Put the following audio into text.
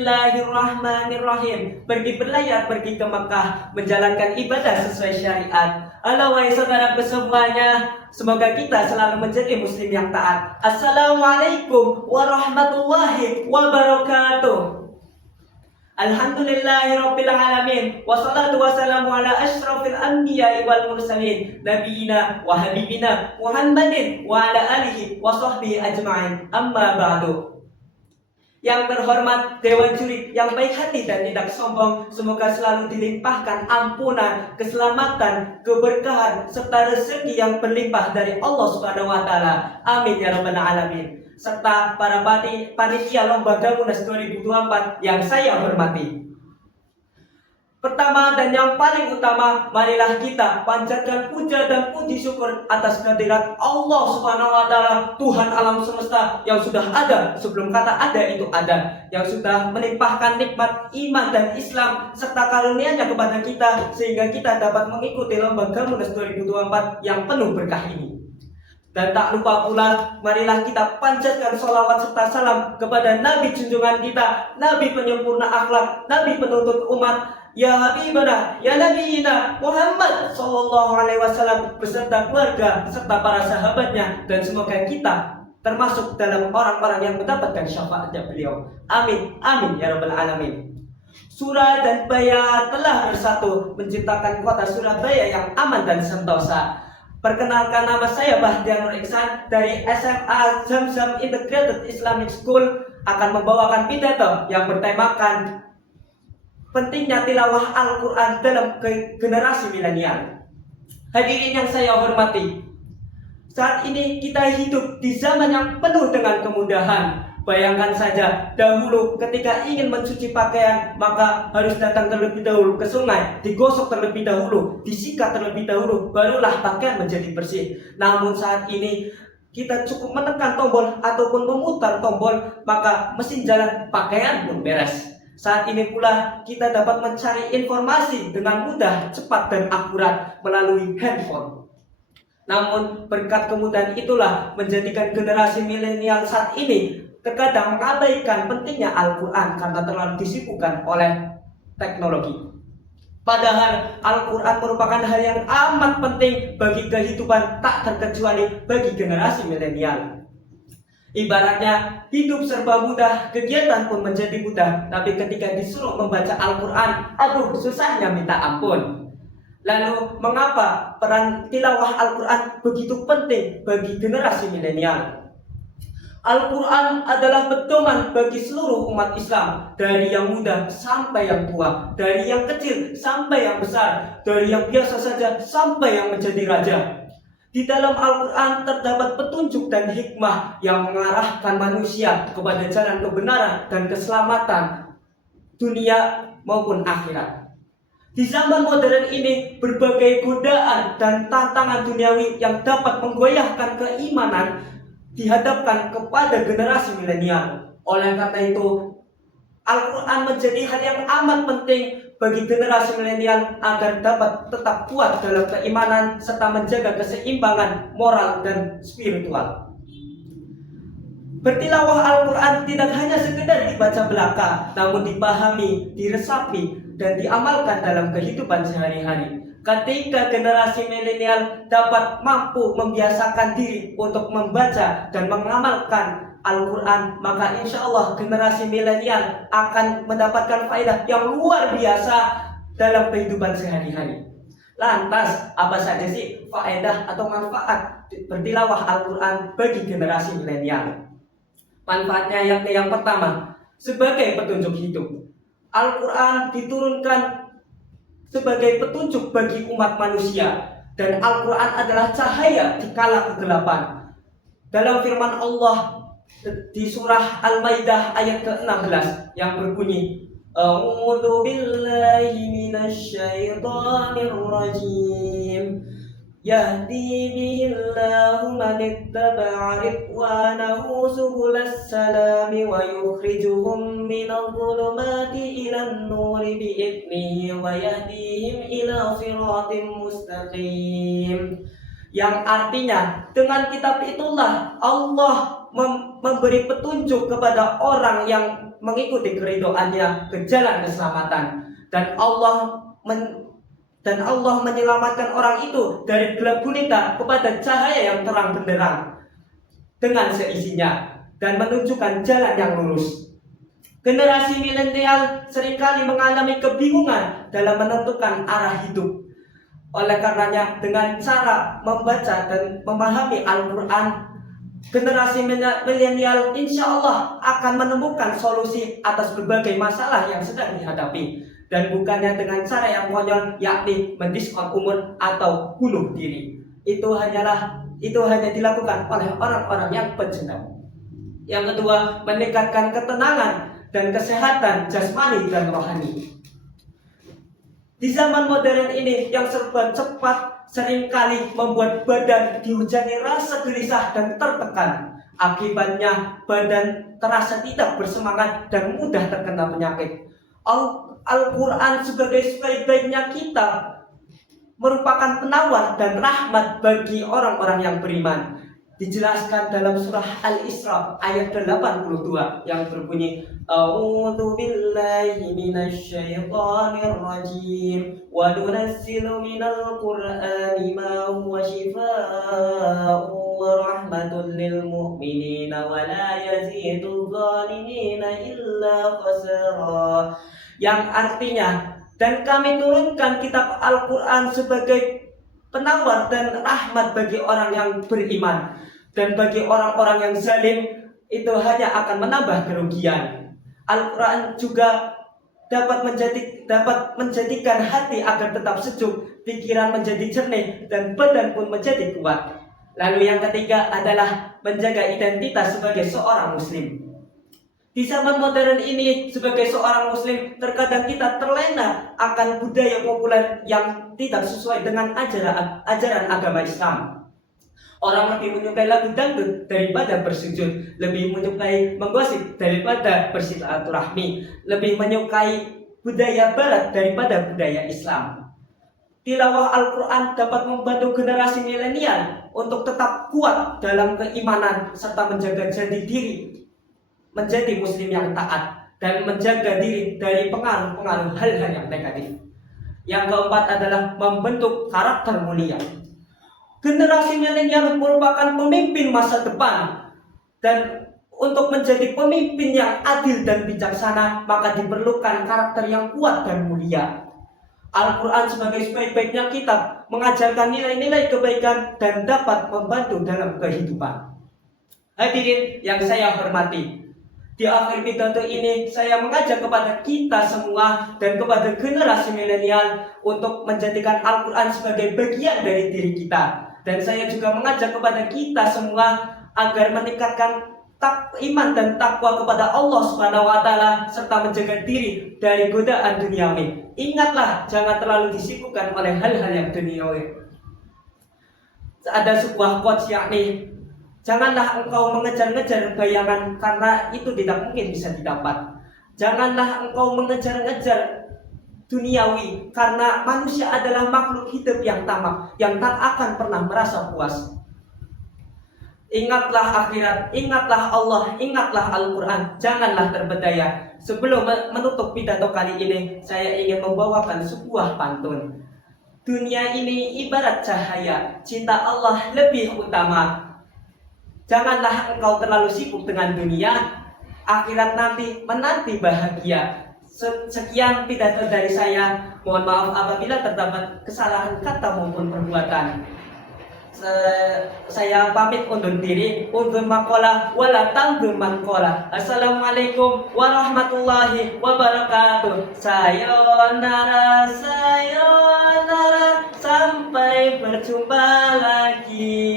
Bismillahirrahmanirrahim. Pergi berlayar, pergi ke Mekah, menjalankan ibadah sesuai syariat. Halo wahai saudaraku semuanya, semoga kita selalu menjadi muslim yang taat. Assalamualaikum warahmatullahi wabarakatuh. Alhamdulillahirabbil alamin, wassalatu wassalamu ala asyrafil anbiya'i wal mursalin, nabiyina wa habibina Muhammadin wa ala alihi wa sahbihi ajma'in. Amma ba'du. Yang terhormat Dewan Juri yang baik hati dan tidak sombong, semoga selalu dilimpahkan ampunan, keselamatan, keberkahan serta rezeki yang berlimpah dari Allah Subhanahu wa taala. Amin ya rabbal alamin. Serta para panitia Lomba Munas 2024 yang saya hormati. Pertama dan yang paling utama, marilah kita panjatkan puja dan puji syukur atas kehadirat Allah Subhanahu wa taala, Tuhan alam semesta yang sudah ada sebelum kata ada itu ada, yang sudah melimpahkan nikmat iman dan Islam serta karunia-Nya kepada kita sehingga kita dapat mengikuti Lomba Munas 2024 yang penuh berkah ini. Dan tak lupa pula, marilah kita panjatkan sholawat serta salam kepada Nabi junjungan kita, Nabi penyempurna akhlak, Nabi penuntut umat, ya Habibana, ya Nabiyina Muhammad sallallahu alaihi wasallam beserta keluarga serta para sahabatnya, dan semoga kita termasuk dalam orang-orang yang mendapatkan syafaatnya beliau. Amin, amin ya rabbal alamin. Surah dan Baya telah bersatu menciptakan kota Surabaya yang aman dan sentosa. Perkenalkan, nama saya Bahtiar Nur Iksan dari SMA Zamzam Integrated Islamic School akan membawakan pidato yang bertemakan pentingnya tilawah Al-Quran dalam generasi milenial. Hadirin yang saya hormati, saat ini kita hidup di zaman yang penuh dengan kemudahan. Bayangkan saja, dahulu ketika ingin mencuci pakaian, maka harus datang terlebih dahulu ke sungai, digosok terlebih dahulu, disikat terlebih dahulu, barulah pakaian menjadi bersih. Namun saat ini kita cukup menekan tombol ataupun memutar tombol, maka mesin jalan, pakaian pun beres. Saat ini pula kita dapat mencari informasi dengan mudah, cepat dan akurat melalui handphone. Namun berkat kemudahan itulah menjadikan generasi milenial saat ini terkadang mengabaikan pentingnya Al-Quran karena terlalu disibukkan oleh teknologi. Padahal Al-Quran merupakan hal yang amat penting bagi kehidupan, tak terkecuali bagi generasi milenial. Ibaratnya hidup serba mudah, kegiatan pun menjadi mudah, tapi ketika disuruh membaca Al-Quran, aduh susahnya minta ampun. Lalu mengapa peran tilawah Al-Quran begitu penting bagi generasi milenial? Al-Quran adalah pedoman bagi seluruh umat Islam, dari yang muda sampai yang tua, dari yang kecil sampai yang besar, dari yang biasa saja sampai yang menjadi raja. Di dalam Al-Quran terdapat petunjuk dan hikmah yang mengarahkan manusia kepada jalan kebenaran dan keselamatan dunia maupun akhirat. Di zaman modern ini, berbagai godaan dan tantangan duniawi yang dapat menggoyahkan keimanan dihadapkan kepada generasi milenial. Oleh karena itu, Al-Quran menjadi hal yang amat penting bagi generasi milenial agar dapat tetap kuat dalam keimanan serta menjaga keseimbangan moral dan spiritual. Bertilawah Al-Quran tidak hanya sekedar dibaca belaka, namun dipahami, diresapi, dan diamalkan dalam kehidupan sehari-hari. Ketika generasi milenial dapat mampu membiasakan diri untuk membaca dan mengamalkan Al-Quran, maka insya Allah generasi milenial akan mendapatkan faedah yang luar biasa dalam kehidupan sehari-hari. Lantas, apa saja sih faedah atau manfaat bertilawah Al-Quran bagi generasi milenial? Manfaatnya yang pertama, sebagai petunjuk hidup. Al-Quran diturunkan sebagai petunjuk bagi umat manusia, dan Al-Quran adalah cahaya di kala kegelapan. Dalam firman Allah di surah Al-Maidah ayat ke-16 yang berbunyi, A'udzu billahi minasy syaithanir rajim. Yahdi bihillahu man ittaba'a ridwanahu subulas salami wa yukhrijuhum minadh dhulumati ilan nuri bi'idnihi wa yahdihim ila siratim mustaqim. Yang artinya, dengan kitab itulah Allah memberi petunjuk kepada orang yang mengikuti keridoannya ke jalan keselamatan. Dan Allah menyelamatkan orang itu dari gelap gulita kepada cahaya yang terang benderang dengan seisinya dan menunjukkan jalan yang lurus. Generasi milenial seringkali mengalami kebingungan dalam menentukan arah hidup. Oleh karenanya, dengan cara membaca dan memahami Al-Quran, generasi milenial insya Allah akan menemukan solusi atas berbagai masalah yang sedang dihadapi, dan bukannya dengan cara yang konyol, yakni mendiskon umur atau bunuh diri. Itu hanya dilakukan oleh orang-orang yang penjenam. Yang kedua, meningkatkan ketenangan dan kesehatan jasmani dan rohani. Di zaman modern ini yang serba cepat seringkali membuat badan dihujani rasa gelisah dan tertekan. Akibatnya badan terasa tidak bersemangat dan mudah terkena penyakit. Al-Quran sebagai sebaik-baiknya kitab merupakan penawar dan rahmat bagi orang-orang yang beriman. Dijelaskan dalam surah Al-Isra ayat 82 yang berbunyi, A'udzu billahi minasyaitonir rajim wa nunazzilu minal qur'ani ma huwa shifaa'un wa rahmatun lil mu'minina wa la yazidudz zalimina illa khasara. Yang artinya, dan kami turunkan kitab Al-Quran sebagai penawar dan rahmat bagi orang yang beriman, dan bagi orang-orang yang zalim itu hanya akan menambah kerugian. Al-Quran juga dapat menjadikan hati agar tetap sejuk, pikiran menjadi jernih, dan badan pun menjadi kuat. Lalu yang ketiga adalah menjaga identitas sebagai seorang muslim. Di zaman modern ini, sebagai seorang muslim, terkadang kita terlena akan budaya populer yang tidak sesuai dengan ajaran agama Islam. Orang lebih menyukai lagu dangdut daripada bersujud, lebih menyukai menggosip daripada bersilaturahmi, lebih menyukai budaya barat daripada budaya Islam. Tilawah Al-Quran dapat membantu generasi milenial untuk tetap kuat dalam keimanan serta menjaga jati diri menjadi muslim yang taat dan menjaga diri dari pengaruh-pengaruh hal-hal yang negatif. Yang keempat adalah membentuk karakter mulia. Generasi milenial merupakan pemimpin masa depan, dan untuk menjadi pemimpin yang adil dan bijaksana maka diperlukan karakter yang kuat dan mulia. Al-Quran sebagai sebaik-baiknya kitab mengajarkan nilai-nilai kebaikan dan dapat membantu dalam kehidupan. Hadirin yang saya hormati, di akhir pidato ini saya mengajak kepada kita semua dan kepada generasi milenial untuk menjadikan Al-Quran sebagai bagian dari diri kita. Dan saya juga mengajak kepada kita semua agar meningkatkan iman dan takwa kepada Allah Subhanahu wa Ta'ala serta menjaga diri dari godaan duniawi. Ingatlah, jangan terlalu disibukkan oleh hal-hal yang duniawi. Ada sebuah quotes, yakni janganlah engkau mengejar-ngejar bayangan karena itu tidak mungkin bisa didapat. Janganlah engkau mengejar-ngejar duniawi karena manusia adalah makhluk hidup yang tamak, yang tak akan pernah merasa puas. Ingatlah akhirat, ingatlah Allah, ingatlah Al-Quran, janganlah terbedaya. Sebelum menutup pidato kali ini, saya ingin membawakan sebuah pantun. Dunia ini ibarat cahaya, cinta Allah lebih utama. Janganlah engkau terlalu sibuk dengan dunia, akhirat nanti menanti bahagia. Sekian pidato dari saya. Mohon maaf apabila terdapat kesalahan kata maupun perbuatan. Saya pamit undur diri. Undur makola wala tangdur mankola. Assalamualaikum warahmatullahi wabarakatuh. Sayonara, sayonara, sampai berjumpa lagi.